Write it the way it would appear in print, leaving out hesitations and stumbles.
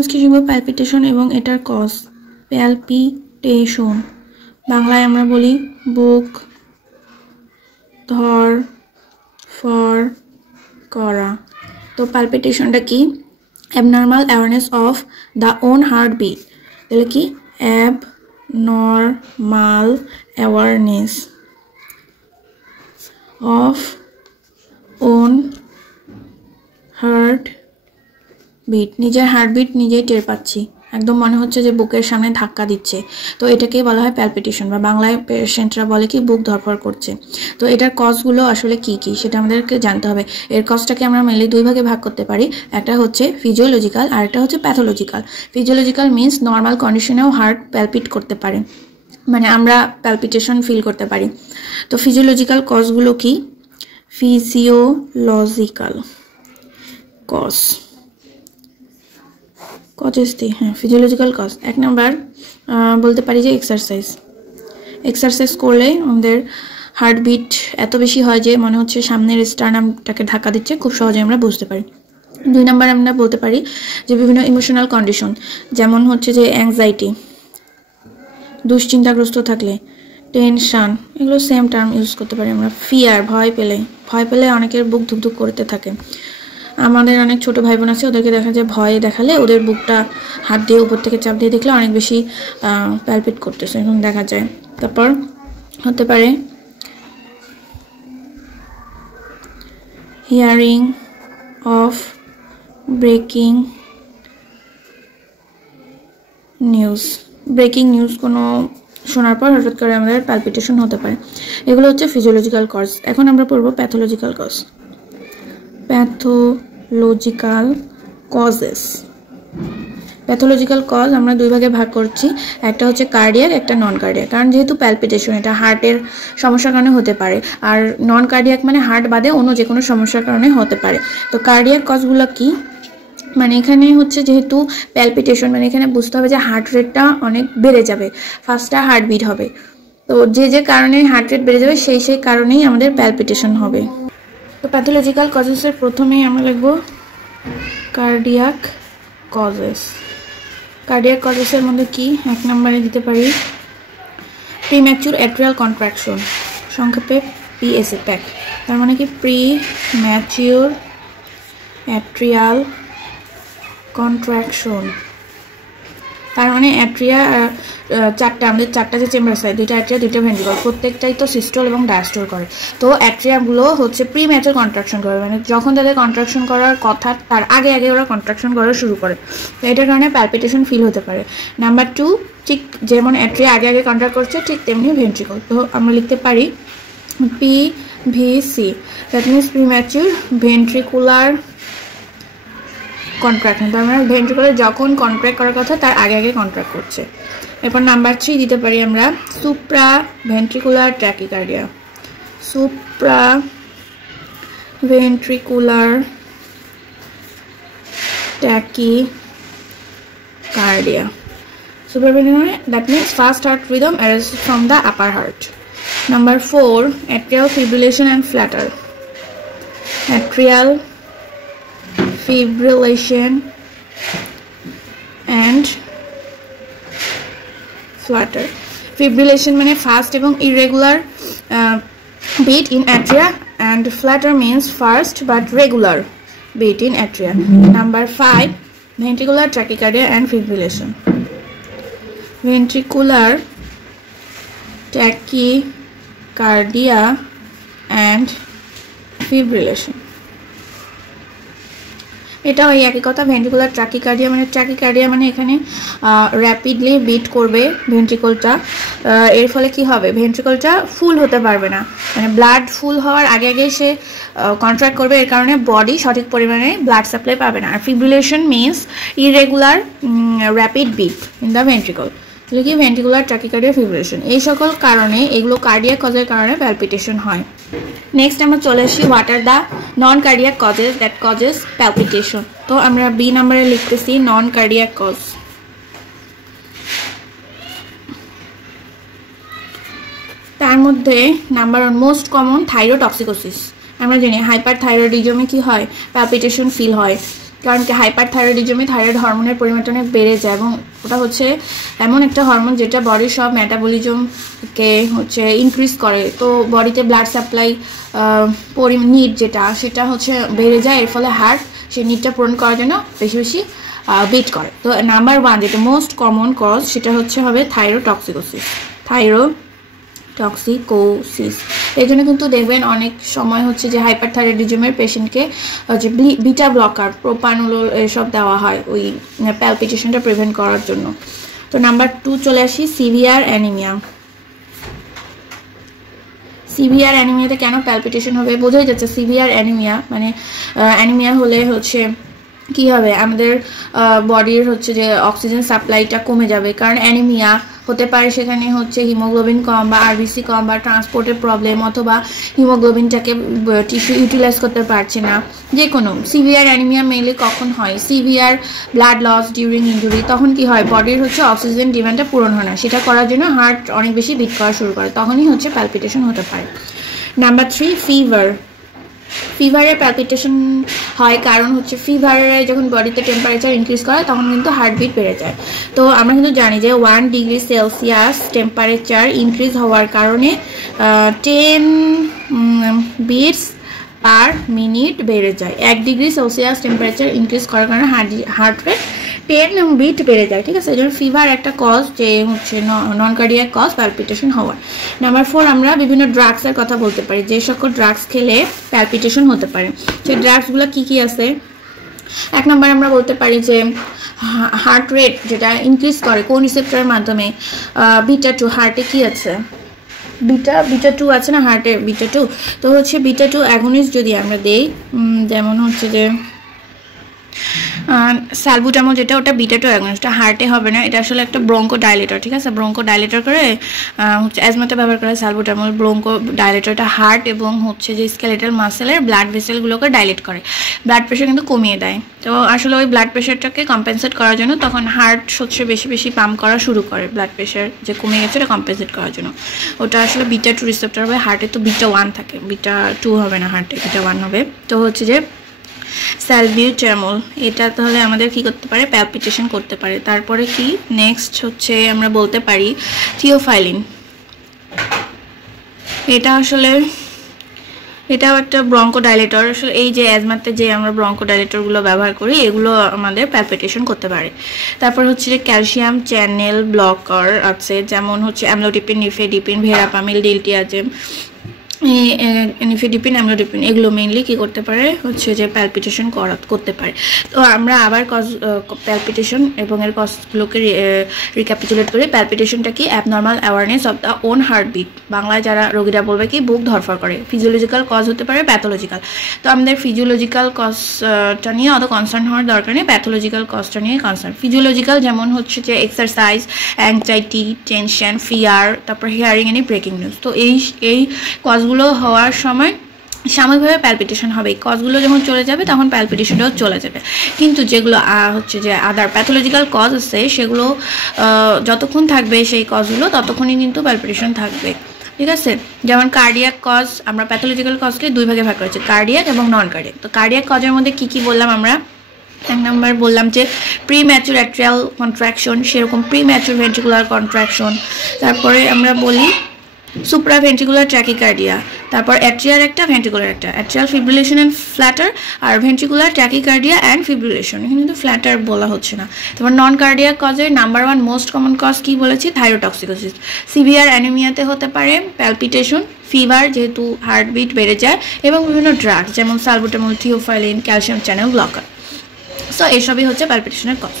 আজকে শিখব প্যালপিটেশন এবং এটার কজ। প্যালপিটেশন বাংলায় আমরা বলি বুক ধর ফর করা। তো প্যালপিটেশনটা কি? Abnormal awareness of the own heart beat. তাহলে কি? Abnormal awareness of own heart beat, নিজের হার্টবিট নিজেই টের পাচ্ছি, একদম মনে হচ্ছে যে বুকের সামনে ধাক্কা দিচ্ছে। তো এটাকেই বলা হয় প্যালপিটেশন, বা বাংলায় পেশেন্টরা বলে কি বুক ধরফর করছে। তো এটার কজগুলো আসলে কি কি সেটা আমাদেরকে জানতে হবে। এর কজটাকে আমরা মেনলি দুই ভাগে ভাগ করতে পারি, একটা হচ্ছে ফিজিওলজিক্যাল আর একটা হচ্ছে প্যাথোলজিক্যাল। ফিজিওলজিক্যাল মিন্স নর্মাল কন্ডিশনেও হার্ট প্যালপিট করতে পারে, মানে আমরা প্যালপিটেশন ফিল করতে পারি। তো ফিজিওলজিক্যাল কজগুলো কি? Physiological cause physiological cause. এক নাম্বার বলতে পারি যে এক্সারসাইজ করলে আমাদের হার্টবিট এত বেশি হয় যে মনে হচ্ছে সামনের স্টার্নামটাকে ধাক্কা দিচ্ছে, খুব সহজে আমরা বুঝতে পারি। দুই নাম্বার আমরা বলতে পারি যে বিভিন্ন ইমোশনাল কন্ডিশন, যেমন হচ্ছে যে অ্যাংজাইটি, দুশ্চিন্তাগ্রস্ত থাকলে, টেনশন, এগুলো সেম টার্ম ইউজ করতে পারি আমরা। ফিয়ার, ভয় পেলে অনেকের বুক ধুকধুক করতে থাকে। আমাদের অনেক ছোট ভাই বোন আছে, ওদেরকে দেখা যায় ভয় দেখালে ওদের বুকটা হাত দিয়ে উপর থেকে চাপ দিয়ে দেখলে অনেক বেশি প্যালপিট করতেছে, এরকম দেখা যায়। তারপর হতে পারে হিয়ারিং অফ ব্রেকিং নিউজ কোনো শোনার পর হঠাৎ করে আমাদের প্যালপিটেশন হতে পারে। এগুলো হচ্ছে ফিজিওলজিক্যাল কজ। এখন আমরা পড়ব প্যাথোলজিক্যাল কজ। প্যাথোলজিক্যাল কজ আমরা দুই ভাগে ভাগ করছি, একটা হচ্ছে কার্ডিয়াক, একটা নন কার্ডিয়াক। কারণ যেহেতু প্যালপিটেশন এটা হার্টের সমস্যার কারণে হতে পারে, আর নন কার্ডিয়াক মানে হার্ট বাদে অন্য যে কোনো সমস্যার কারণে হতে পারে। তো কার্ডিয়াক কজগুলো কি? মানে এখানে হচ্ছে যেহেতু প্যালপিটেশন, মানে এখানে বুঝতে হবে যে হার্ট রেটটা অনেক বেড়ে যাবে, ফার্স্টটা হার্টবিট হবে। তো যে কারণে হার্ট রেট বেড়ে যাবে সেই কারণেই আমাদের প্যালপিটেশন হবে। তো প্যাথোলজিক্যাল কজেসের প্রথমেই আমরা লিখব কার্ডিয়াক কজেসের মধ্যে কি? এক নম্বরে দিতে পারি প্রিম্যাচুর অ্যাট্রিয়াল কন্ট্রাকশন, সংক্ষেপে পিএসএ প্যাক। তার মানে কি? Premature atrial contraction. তার মানে অ্যাট্রিয়া চারটা, আমাদের চারটা যে চেম্বার আছে, দুইটা অ্যাট্রিয়া দুইটা ভেন্ট্রিকল, প্রত্যেকটাই তো সিস্টোল এবং ডায়াস্টোল করে। তো অ্যাট্রিয়াগুলো হচ্ছে প্রিম্যাচুর কন্ট্রাকশন করে, মানে যখন তাদের কন্ট্রাকশন করার কথা তার আগে ওরা কন্ট্রাকশন করা শুরু করে। তো এটার কারণে প্যালপিটেশন ফিল হতে পারে। নাম্বার 2, ঠিক যেমন অ্যাট্রিয়া আগে কন্ট্রাক্ট করছে ঠিক তেমনি ভেন্ট্রিকল। তো আমরা লিখতে পারি PVC, that means premature ventricular contraction. তার মানে ভেন্ট্রিকুলার যখন কন্ট্রাক্ট করার কথা তার আগে কন্ট্রাক্ট করছে। এরপর নাম্বার 3 দিতে পারি আমরা supra ventricular tachycardia. Supra ventricular tachycardia, that means fast heart rhythm arises from the upper heart. Number 4, atrial fibrillation and flutter. Atrial fibrillation and flutter. Fibrillation মানে fast এবং irregular beat in atria, and flutter means fast but regular beat in atria. Number 5, ventricular tachycardia and fibrillation. Ventricular tachycardia and fibrillation, এটা ওই একই কথা। Ventricular ট্র্যাকিকার্ডিয়া মানে এখানে rapidly bit করবে ভেন্ট্রিকলটা। এর ফলে কি হবে? ভেন্ট্রিকলটা ফুল হতে পারবে না, মানে ব্লাড ফুল হওয়ার আগে সে কন্ট্রাক্ট করবে, এর কারণে বডি সঠিক পরিমাণে ব্লাড সাপ্লাই পাবে না। আর fibrillation means irregular rapid beat in the ventricle. তাহলে কি? ভেন্ট্রিকুলার ট্র্যাকিকার্ডিয়া, ফিব্রিলেশন, এই সকল কারণে, এগুলো কার্ডিয়াক কজের কারণে প্যালপিটেশন হয়। নেক্সট আমরা চলে আসি what are the non cardiac causes that causes palpitation. তো আমরা বি নাম্বারে লিখতেছি নন কার্ডিয়াক কজ। তার মধ্যে নাম্বার 1 মোস্ট কমন থাইরোটক্সিকোসিস। আমরা জানি হাইপারথাইরয়েডিজমে কি হয়? প্যালপিটেশন ফিল হয়। কারণ কি হাইপারথাইরয়েডিজমে থাইরয়েড হরমোনের পরিমাণটা অনেক বেড়ে যায় এবং ওটা হচ্ছে এমন একটা হরমোন যেটা বডির সব মেটাবলিজমকে হচ্ছে ইনক্রিজ করে। তো বডিতে ব্লাড সাপ্লাই নিড যেটা সেটা হচ্ছে বেড়ে যায়, এর ফলে হার্ট সেই নিডটা পূরণ করার জন্য বেশি বেশি বিট করে। তো নাম্বার 1 যেটা মোস্ট কমন কজ সেটা হচ্ছে হবে থাইরোটক্সিকোসিস। এই জন্য কিন্তু দেখবেন অনেক সময় হচ্ছে যে হাইপারথাইরয়েডিজমের পেশেন্টকে যে বিটা ব্লকার প্রোপানোলোল এসব দেওয়া হয় ওই প্যালপিটেশনটা প্রিভেন্ট করার জন্য। তো নাম্বার 2 চলে আসি সিভিয়ার অ্যানিমিয়া। সিভিয়ার অ্যানিমিয়াতে কেন প্যালপিটেশন হবে বোঝাই যাচ্ছে। সিভিয়ার অ্যানিমিয়া মানে অ্যানিমিয়া হলে হচ্ছে কি হবে, আমাদের বডির হচ্ছে যে অক্সিজেন সাপ্লাইটা কমে যাবে। কারণ অ্যানিমিয়া হতে পারে সেখানে হচ্ছে হিমোগ্লোবিন কম বা আরবিসি কম বা ট্রান্সপোর্টের প্রবলেম, অথবা হিমোগ্লোবিনটাকে টিস্যু ইউটিলাইজ করতে পারছে না। যে কোনো সিভিয়ার অ্যানিমিয়া মেনলি কখন হয়, severe blood loss during injury, তখন কি হয় বডির হচ্ছে অক্সিজেন ডিমান্ডটা পূরণ হয় না, সেটা করার জন্য হার্ট অনেক বেশি বিট করা শুরু করে, তখনই হচ্ছে প্যালপিটেশন হতে পারে। নাম্বার 3 ফিভারের প্যালপিটেশন হয় কারণ হচ্ছে ফিভারে যখন বডিতে টেম্পারেচার ইনক্রিজ করে তখন কিন্তু হার্টবিট বেড়ে যায়। তো আমরা কিন্তু জানি যে 1 ডিগ্রি সেলসিয়াস টেম্পারেচার ইনক্রিজ হওয়ার কারণে 10 বিটস পার মিনিট বেড়ে যায়। 1 ডিগ্রি সেলসিয়াস টেম্পারেচার ইনক্রিজ করার কারণে হার্ট রেট 10 বিট বেড়ে যায়। ঠিক আছে, এই জন্য ফিভার একটা কজ যে হচ্ছে নন কার্ডিয়াক কজ প্যালপিটেশন হওয়ার। নাম্বার 4 আমরা বিভিন্ন ড্রাগসের কথা বলতে পারি, যে সকল ড্রাগস খেলে প্যালপিটেশন হতে পারে। সেই ড্রাগসগুলো কি কি আছে? 1 নম্বর আমরা বলতে পারি যে হার্ট রেট যেটা ইনক্রিজ করে কোন রিসেপ্টরের মাধ্যমে, বিটা 2। হার্টে কি আছে? বিটা 2 আছে না হার্টে, বিটা 2। তো হচ্ছে বিটা 2 অ্যাগনিস্ট যদি আমরা দেই, যেমন হচ্ছে যে সালবুটামল যেটা, ওটা বিটা 2 অ্যাগনিস্ট, হার্টে হবে না, এটা আসলে একটা ব্রঙ্কো ডাইলেটর। ঠিক আছে, ব্রঙ্কো ডাইলেটর করে হচ্ছে অ্যাজমাতে ব্যবহার করে সালবুটামল। ব্রঙ্কো ডাইলেটরটা হার্ট এবং হচ্ছে যে স্কেলেটাল মাসেলের ব্লাড ভেসেলগুলোকে ডাইলেট করে, ব্লাড প্রেশার কিন্তু কমিয়ে দেয়। তো আসলে ওই ব্লাড প্রেশারটাকে কম্পেনসেট করার জন্য তখন হার্ট হচ্ছে বেশি বেশি পাম্প করা শুরু করে, ব্লাড প্রেশার যে কমে গেছে এটা কম্পেনসেট করার জন্য। ওটা আসলে বিটা 2 রিসেপ্টর হবে। হার্টে তো বিটা 1 থাকে, বিটা 2 হবে না, হার্টে বিটা 1 হবে। তো হচ্ছে যে সালবিউটামল, এটা তাহলে আমাদের কি করতে পারে? প্যালপিটেশন করতে পারে। তারপরে কি নেক্সট হচ্ছে আমরা বলতে পারি থিওফাইলিন। এটা আসলে এটাও একটা ব্রঙ্কোডাইলেটর। আসলে এই যে অ্যাজমাতে যে আমরা ব্রঙ্কোডাইলেটরগুলো ব্যবহার করি এগুলো আমাদের প্যালপিটেশন করতে পারে। তারপর হচ্ছে যে ক্যালসিয়াম চ্যানেল ব্লকার আছে, যেমন হচ্ছে amlodipine, nifedipine, verapamil, diltiazem, nifedipine, amlodipine, এগুলো মেইনলি কি করতে পারে হচ্ছে যে প্যালপিটেশন করতে পারে। তো আমরা আবার প্যালপিটেশন এবং এর কজগুলোকে রিক্যাপিচুলেট করি। প্যালপিটেশনটা কি? Abnormal awareness of the own heartbeat. বাংলায় যারা রোগীরা বলবে কি বুক ধরফর করে। ফিজিওলজিক্যাল কজ হতে পারে, প্যাথোলজিক্যাল। তো আমাদের ফিজিওলজিক্যাল কজটা নিয়ে অত কনসার্ন হওয়ার দরকার নেই, প্যাথোলজিক্যাল কজটা নিয়ে কনসার্ন। ফিজিওলজিক্যাল যেমন হচ্ছে যে এক্সারসাইজ, অ্যাংজাইটি, টেনশন, ফিয়ার, তারপর হিয়ারিং এনি ব্রেকিং নিউজ। তো এই কজগুলো হওয়ার সময় সাময়িকভাবে প্যালপিটেশন হবে। কজগুলো যখন চলে যাবে তখন প্যালপিটেশনটাও চলে যাবে। কিন্তু যেগুলো হচ্ছে যে আদার প্যাথোলজিক্যাল কজ আছে সেগুলো যতক্ষণ থাকবে সেই কজগুলো ততক্ষণই কিন্তু প্যালপিটেশন থাকবে। ঠিক আছে, যেমন কার্ডিয়াক কজ, আমরা প্যাথোলজিক্যাল কজকে 2 ভাগে ভাগ করেছি, কার্ডিয়াক এবং নন কার্ডিয়াক। তো কার্ডিয়াক কজের মধ্যে কি কি বললাম আমরা? 1 নম্বর বললাম যে প্রিম্যাচুর অ্যাট্রিয়াল কন্ট্রাকশন, সেরকম প্রিম্যাচুর ভেন্ট্রিকুলার কন্ট্রাকশন। তারপরে আমরা বলি সুপ্রাভেন্ট্রিকুলার ট্র্যাকিকার্ডিয়া, তারপর অ্যাট্রিয়াল একটা, ভেন্ট্রিকুলার একটা, অ্যাট্রিয়াল ফিব্রিলেশন অ্যান্ড ফ্ল্যাটার, আর ভেন্ট্রিকুলার ট্র্যাকিকার্ডিয়া অ্যান্ড ফিব্রিলেশন। এখানে কিন্তু ফ্ল্যাটার বলা হচ্ছে না। তারপর নন কার্ডিয়াক কজের নাম্বার 1 মোস্ট কমন কজ কি বলেছি? থাইরোটক্সিকোসিস। সিভিয়ার অ্যানিমিয়াতে হতে পারে প্যালপিটেশন, ফিভার যেহেতু হার্টবিট বেড়ে যায়, এবং বিভিন্ন ড্রাগস যেমন salbutamol, theophylline, calcium channel blocker. So এসবই হচ্ছে প্যালপিটেশনের কজ।